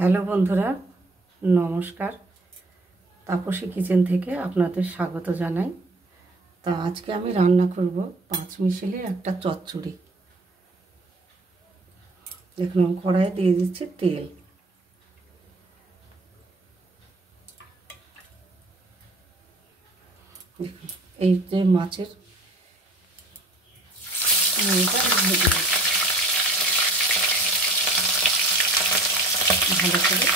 Hello বন্ধুরা, নমস্কার। Tapasi kitchen থেকে আপনাদের স্বাগত জানাই। তা আজকে আমি রান্না করব পাঁচমিশালি একটা চচ্চড়ি। দেখুন, আমি কড়াইয়ে দিয়ে দিচ্ছি তেল। এই যে মাছের মুড়িটা ভেজে ভালো করে।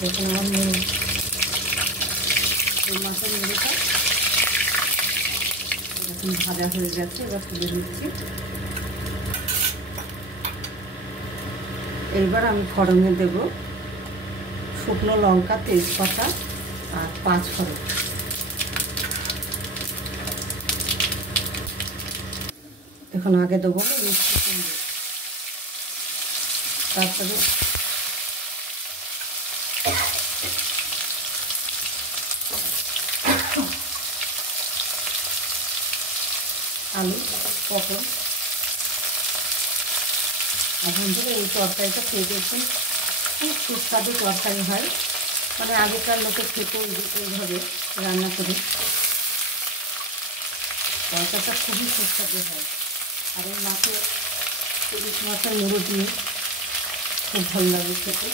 দেখুন, আমার মাছের মুড়িটা এখন ভাজা হয়ে গেছে, এবার তুলে দিচ্ছি। এইবার আমি ফোড়নে দেব শুকনো লঙ্কা, তেজপাতা আর পাঁচফোড়ন। এখন আগে দেবো মিষ্টি কুমড়ো, তারপরে আলু, পটল। এখন থেকে এই তরকারিটা খেয়েছি, খুব সুস্বাদু তরকারি হয়। মানে আগেকার লোকে খেতে এইভাবে রান্না করে তরকারিটা খুবই সুস্বাদু হয়। আর এই মাছের ইলিশ মাছের মুড়ো দিয়ে খুব ভালো লাগে খেতে,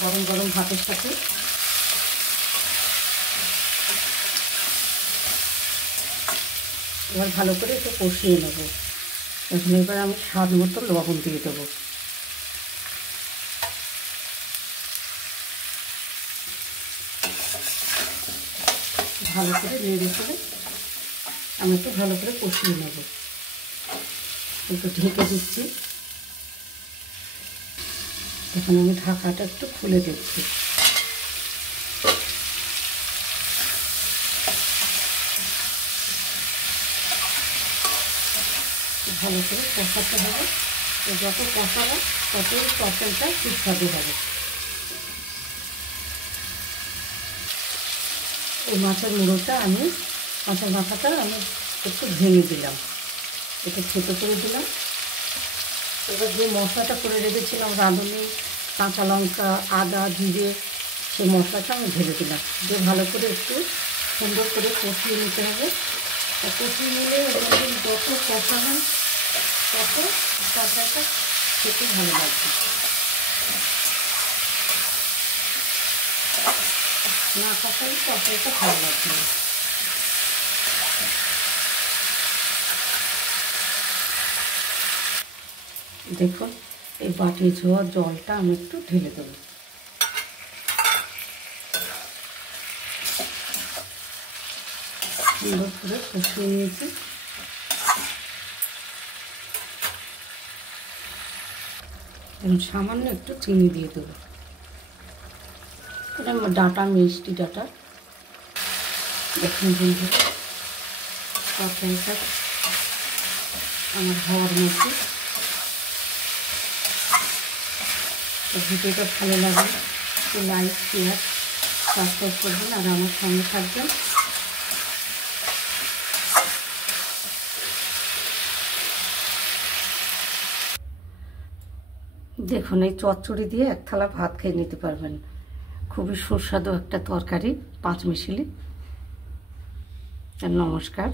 গরম গরম ভাতের সাথে। এবার ভালো করে একটু কষিয়ে নেব। এখন এবার আমি স্বাদ মতো লবণ দিয়ে দেবো। ভালো করে নেড়ে করে আমি একটু ভালো করে কষিয়ে নেব। একটু ঢেকে দিচ্ছি। এখন আমি ঢাকাটা একটু খুলে দিচ্ছি। ভালো করে কষাতে হবে। যত কষাবো ততই তরকারিটা সুস্বাদু হবে। এই মাছের মুড়োটা মাছের মাথাটা আমি একটু ভেঙে দিলাম, একটু ছোটো করে দিলাম। এবার যে মশলাটা করে রেখেছিলাম, রাঁধুনি, কাঁচা লঙ্কা, আদা, জিরে, সেই মশলাটা আমি ঢেলে দিলাম। দিয়ে ভালো করে একটু সুন্দর করে কষিয়ে নিতে হবে। কষিয়ে নিলে যত কষানো তত তরকারিটা খেতে ভালো লাগবে। না কষালে তরকারিটা ভালো লাগবে না। দেখুন, এই বাটি ছোঁয়া জলটা আমি একটু ঢেলে দেবো। সুন্দর করে কষিয়ে নিয়েছি। সামান্য একটু চিনি দিয়ে দেবো। এটা ডাঁটা, মিষ্টি ডাঁটা। দেখুন বন্ধুরা, তরকারিটা আমার হওয়ার মধ্যে। ভিডিওটা ভালো লাগলে একটু লাইক, শেয়ার, সাবস্ক্রাইব করবেন আর আমার সঙ্গে থাকবেন। দেখুন, এই চচ্চড়ি দিয়ে এক থালা ভাত খেয়ে নিতে পারবেন। খুবই সুস্বাদু একটা তরকারি, পাঁচমিশালি। নমস্কার।